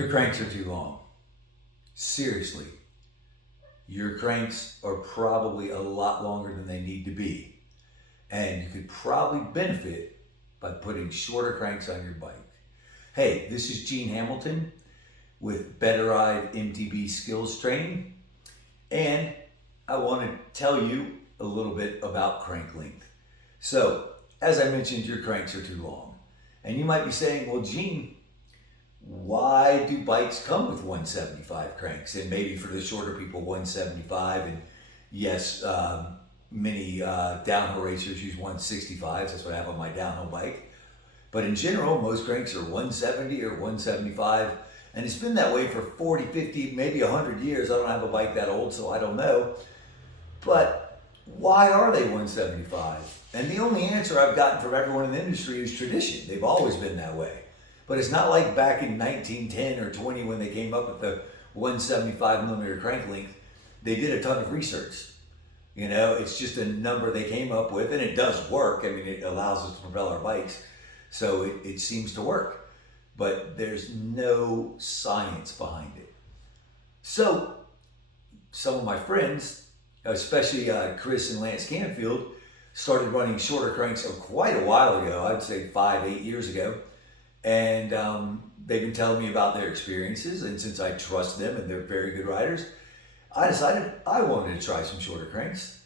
Your cranks are too long. Seriously, your cranks are probably a lot longer than they need to be. And you could probably benefit by putting shorter cranks on your bike. Hey, this is Gene Hamilton with Better Ride MTB Skills Training. And I want to tell you a little bit about crank length. So, as I mentioned, your cranks are too long. And you might be saying, well, Gene, why do bikes come with 175 cranks? And maybe for the shorter people, 175. And yes, many downhill racers use 165s. That's what I have on my downhill bike. But in general, most cranks are 170 or 175. And it's been that way for 40, 50, maybe 100 years. I don't have a bike that old, so I don't know. But why are they 175? And the only answer I've gotten from everyone in the industry is tradition. They've always been that way. But it's not like back in 1910 or 20 when they came up with the 175 millimeter crank length. They did a ton of research. You know, it's just a number they came up with, and it does work. I mean, it allows us to propel our bikes, so it seems to work. But there's no science behind it. So some of my friends, especially Chris and Lance Canfield, started running shorter cranks quite a while ago. I'd say 5, 8 years ago. And they've been telling me about their experiences. And since I trust them and they're very good riders, I decided I wanted to try some shorter cranks.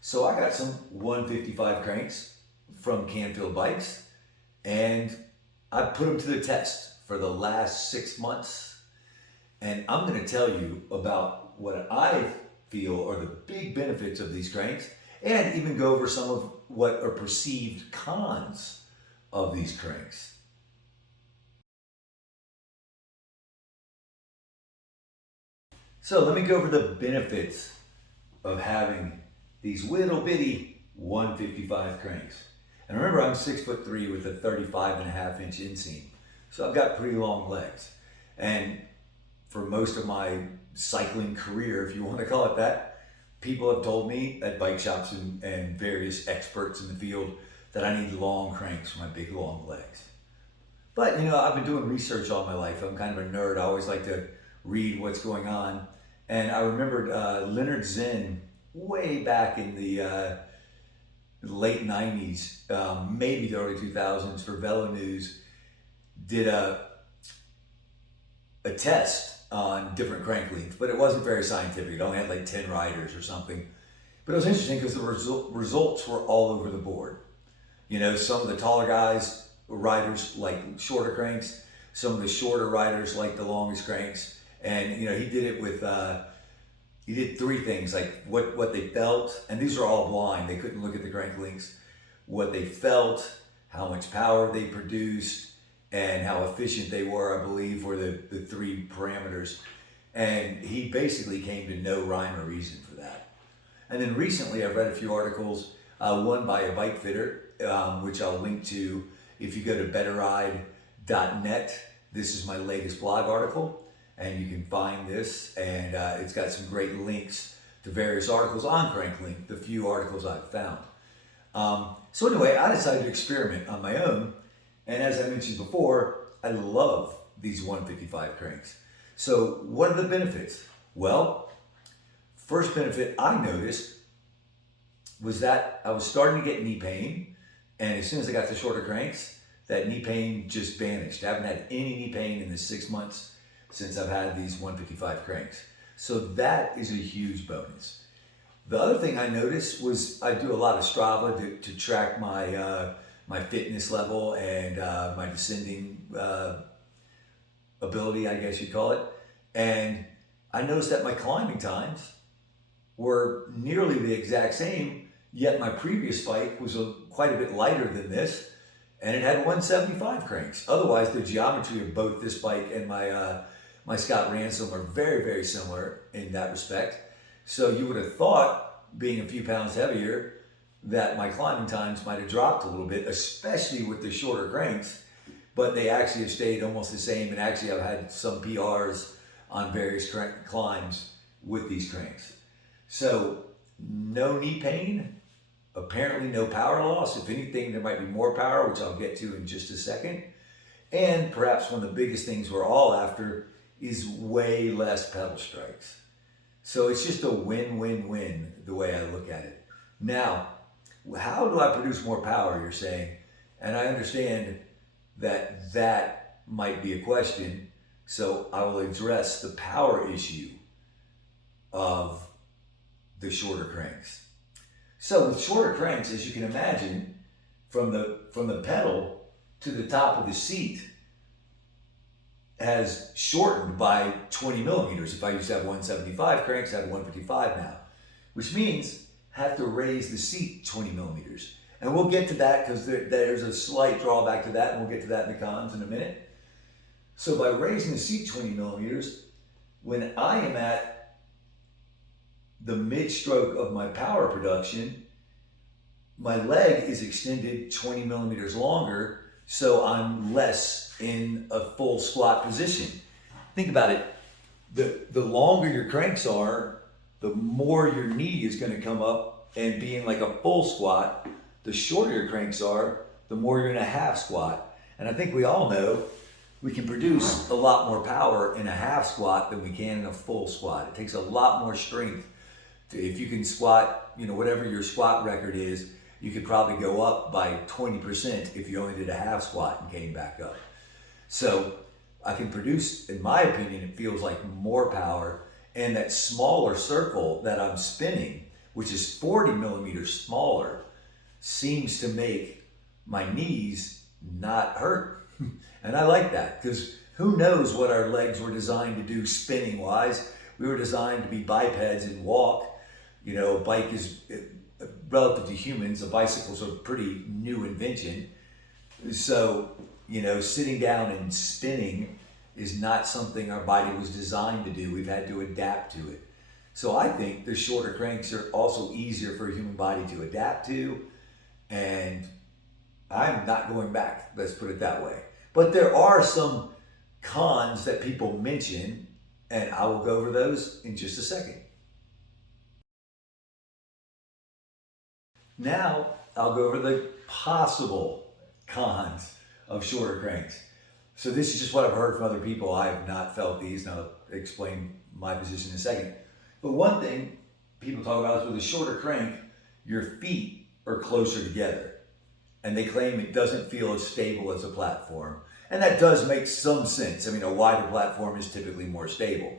So I got some 155 cranks from Canfield Bikes, and I put them to the test for the last 6 months. And I'm going to tell you about what I feel are the big benefits of these cranks, and even go over some of what are perceived cons of these cranks. So let me go over the benefits of having these little bitty 155 cranks. And remember, I'm 6'3" with a 35.5-inch inseam. So I've got pretty long legs. And for most of my cycling career, if you want to call it that, people have told me at bike shops and various experts in the field that I need long cranks for my big long legs. But you know, I've been doing research all my life. I'm kind of a nerd. I always like to read what's going on. And I remembered Leonard Zinn way back in the late 90s, maybe the early 2000s, for Velo News, did a test on different crank lengths, but it wasn't very scientific. It only had like 10 riders or something. But it was interesting because the results were all over the board. You know, some of the taller guys, riders, like shorter cranks. Some of the shorter riders like the longest cranks. And you know, he did it with, he did 3 things, like what they felt, and these are all blind, they couldn't look at the crank links, what they felt, how much power they produced, and how efficient they were, I believe, were the 3 parameters. And he basically came to no rhyme or reason for that. And then recently I've read a few articles, one by a bike fitter, which I'll link to if you go to betterride.net. This is my latest blog article. And you can find this, and it's got some great links to various articles on crank length, the few articles I've found. So anyway, I decided to experiment on my own, and as I mentioned before, I love these 155 cranks. So what are the benefits? Well, first benefit I noticed was that I was starting to get knee pain, and as soon as I got the shorter cranks, that knee pain just vanished. I haven't had any knee pain in the 6 months since I've had these 155 cranks. So that is a huge bonus. The other thing I noticed was I do a lot of Strava to track my my fitness level and my descending ability, I guess you'd call it. And I noticed that my climbing times were nearly the exact same, yet my previous bike was quite a bit lighter than this, and it had 175 cranks. Otherwise, the geometry of both this bike and my Scott Ransom are very, very similar in that respect. So you would have thought, being a few pounds heavier, that my climbing times might have dropped a little bit, especially with the shorter cranks, but they actually have stayed almost the same, and actually I've had some PRs on various climbs with these cranks. So no knee pain, apparently no power loss. If anything, there might be more power, which I'll get to in just a second. And perhaps one of the biggest things we're all after is way less pedal strikes. So it's just a win-win-win the way I look at it. Now, how do I produce more power, you're saying? And I understand that that might be a question, so I will address the power issue of the shorter cranks. So with shorter cranks, as you can imagine, from the pedal to the top of the seat has shortened by 20 millimeters. If I used to have 175 cranks, I have 155 now, which means I have to raise the seat 20 millimeters. And we'll get to that because there's a slight drawback to that, and we'll get to that in the cons in a minute. So by raising the seat 20 millimeters, when I am at the mid-stroke of my power production, my leg is extended 20 millimeters longer, so I'm less in a full squat position. Think about it. The longer your cranks are, the more your knee is going to come up and be in like a full squat. The shorter your cranks are, the more you're in a half squat. And I think we all know we can produce a lot more power in a half squat than we can in a full squat. It takes a lot more strength. If you can squat, whatever your squat record is, you could probably go up by 20% if you only did a half squat and came back up. So I can produce, in my opinion, it feels like more power, and that smaller circle that I'm spinning, which is 40 millimeters smaller, seems to make my knees not hurt. And I like that, because who knows what our legs were designed to do spinning wise. We were designed to be bipeds and walk. A bike is, relative to humans, a bicycle's a pretty new invention. So, sitting down and spinning is not something our body was designed to do. We've had to adapt to it. So I think the shorter cranks are also easier for a human body to adapt to, and I'm not going back, let's put it that way. But there are some cons that people mention, and I will go over those in just a second. Now, I'll go over the possible cons of shorter cranks. So this is just what I've heard from other people. I have not felt these, and I'll explain my position in a second. But one thing people talk about is with a shorter crank, your feet are closer together. And they claim it doesn't feel as stable as a platform. And that does make some sense. I mean, a wider platform is typically more stable.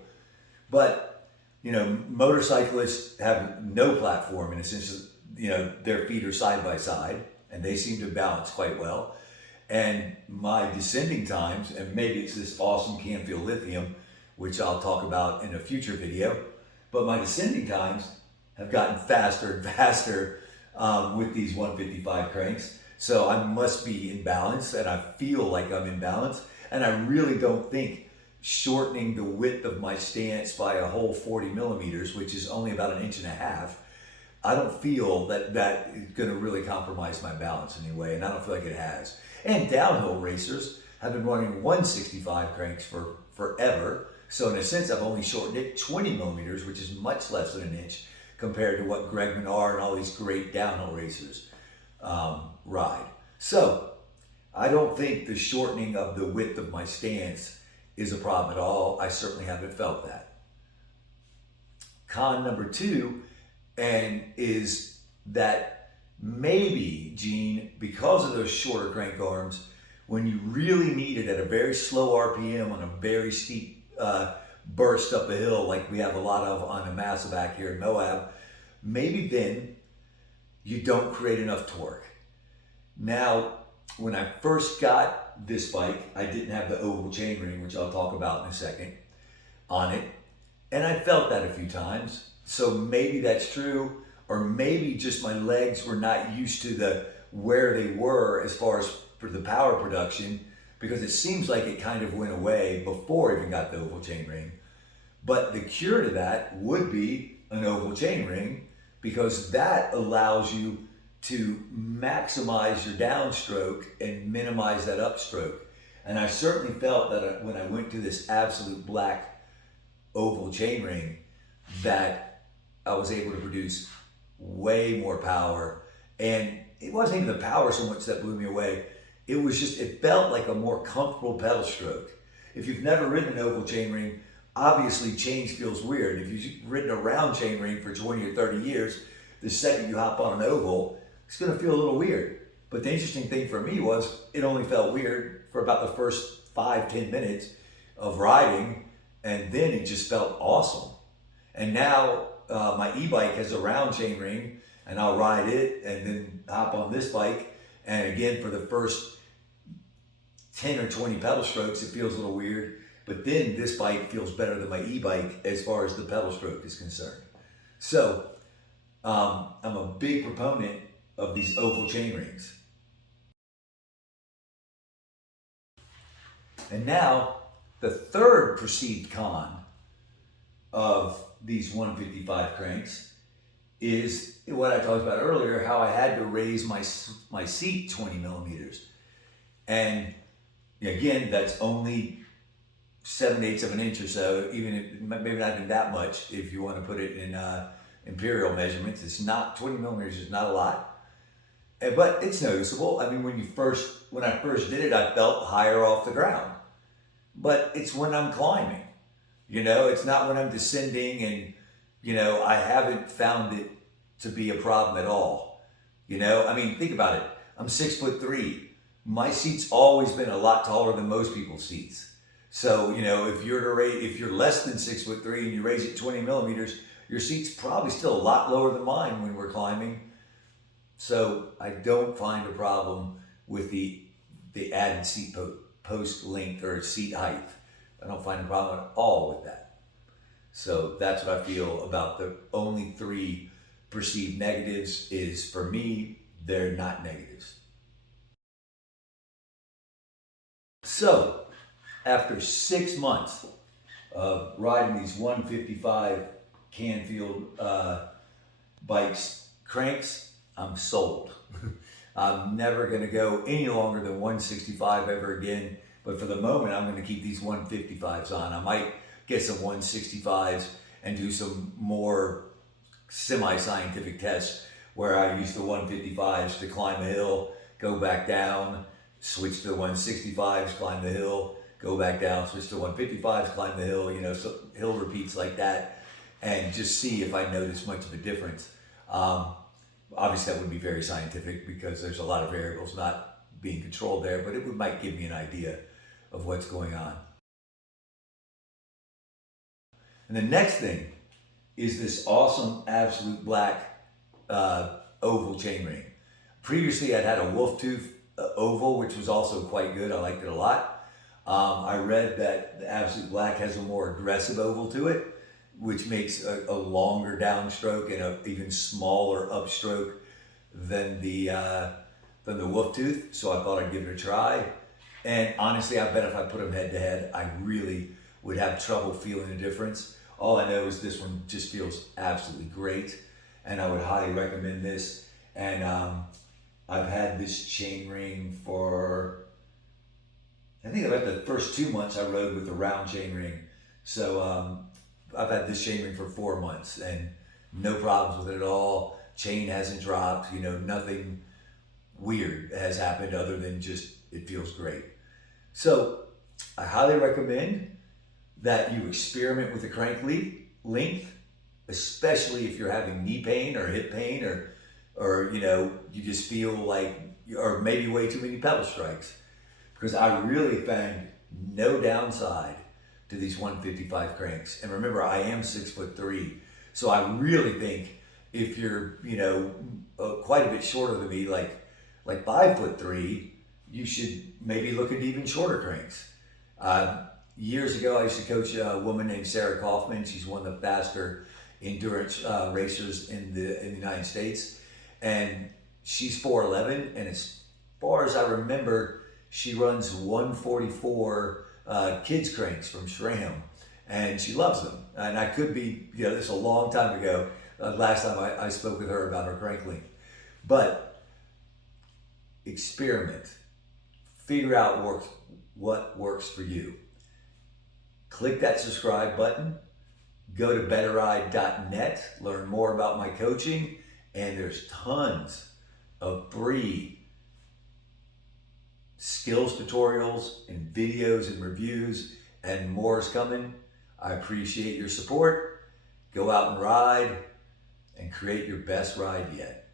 But, motorcyclists have no platform in a sense. Their feet are side by side, and they seem to balance quite well. And my descending times, and maybe it's this awesome Canfield lithium, which I'll talk about in a future video, but my descending times have gotten faster and faster with these 155 cranks. So I must be in balance, and I feel like I'm in balance. And I really don't think shortening the width of my stance by a whole 40 millimeters, which is only about 1.5 inches, I don't feel that that is going to really compromise my balance in any way, and I don't feel like it has. And downhill racers have been running 165 cranks for forever, so in a sense I've only shortened it 20 millimeters, which is much less than 1 inch compared to what Greg Menard and all these great downhill racers ride. So I don't think the shortening of the width of my stance is a problem at all. I certainly haven't felt that. Con number 2 is that maybe, Gene, because of those shorter crank arms, when you really need it at a very slow RPM on a very steep burst up a hill like we have a lot of on a massive back here in Moab, maybe then you don't create enough torque. Now, when I first got this bike, I didn't have the oval chainring, which I'll talk about in a second, on it, and I felt that a few times. So maybe that's true, or maybe just my legs were not used to where they were as far as for the power production, because it seems like it kind of went away before I even got the oval chainring. But the cure to that would be an oval chainring, because that allows you to maximize your downstroke and minimize that upstroke. And I certainly felt that when I went to this absolute black oval chainring, that I was able to produce way more power. And it wasn't even the power so much that blew me away. it felt like a more comfortable pedal stroke. If you've never ridden an oval chainring, obviously change feels weird. If you've ridden a round chainring for 20 or 30 years, the second you hop on an oval, it's gonna feel a little weird. But the interesting thing for me was it only felt weird for about the first 5-10 minutes of riding, and then it just felt awesome. And now my e-bike has a round chainring, and I'll ride it and then hop on this bike. And again, for the first 10 or 20 pedal strokes, it feels a little weird. But then this bike feels better than my e-bike as far as the pedal stroke is concerned. So I'm a big proponent of these oval chainrings. And now the third perceived con of these 155 cranks is what I talked about earlier, how I had to raise my seat 20 millimeters. And again, that's only 7/8 of an inch or so, even if, maybe not even that much if you want to put it in imperial measurements. It's not, 20 millimeters is not a lot, but it's noticeable. I mean, when I first did it, I felt higher off the ground, but it's when I'm climbing, it's not when I'm descending, and I haven't found it to be a problem at all. I mean, think about it. I'm 6'3". My seat's always been a lot taller than most people's seats. So, if you're less than 6'3" and you raise it 20 millimeters, your seat's probably still a lot lower than mine when we're climbing. So I don't find a problem with the added seat post length or seat height. I don't find a problem at all with that. So that's what I feel about the only 3 perceived negatives is, for me, they're not negatives. So after 6 months of riding these 155 Canfield bikes cranks, I'm sold. I'm never gonna go any longer than 165 ever again, but for the moment, I'm gonna keep these 155s on. I might get some 165s and do some more semi-scientific tests where I use the 155s to climb a hill, go back down, switch to the 165s, climb the hill, go back down, switch to 155s, climb the hill, so hill repeats like that, and just see if I notice much of a difference. Obviously that would be very scientific because there's a lot of variables not being controlled there, but it might give me an idea of what's going on. And the next thing is this awesome absolute black oval chainring. Previously I'd had a wolf tooth oval, which was also quite good. I liked it a lot. I read that the absolute black has a more aggressive oval to it, which makes a longer downstroke and an even smaller upstroke than the wolf tooth. So I thought I'd give it a try. And honestly, I bet if I put them head to head, I really would have trouble feeling the difference. All I know is this one just feels absolutely great, and I would highly recommend this. And I've had this chainring for, I think about the first 2 months I rode with the round chainring. So I've had this chainring for 4 months and no problems with it at all. Chain hasn't dropped, nothing weird has happened other than just it feels great. So I highly recommend that you experiment with the crank length, especially if you're having knee pain or hip pain, or you just feel like, or maybe way too many pedal strikes, because I really found no downside to these 155 cranks. And remember, I am 6'3", so I really think if you're quite a bit shorter than me, like 5'3", you should maybe look at even shorter cranks. Years ago, I used to coach a woman named Sarah Kaufman. She's one of the faster endurance racers in the United States, and she's 4'11", and as far as I remember, she runs 144 kids cranks from SRAM, and she loves them. And I could be, this is a long time ago, last time I spoke with her about her crank length. But experiment, figure out what works for you. Click that subscribe button, go to betterride.net, learn more about my coaching, and there's tons of free skills tutorials and videos and reviews, and more is coming. I appreciate your support. Go out and ride and create your best ride yet.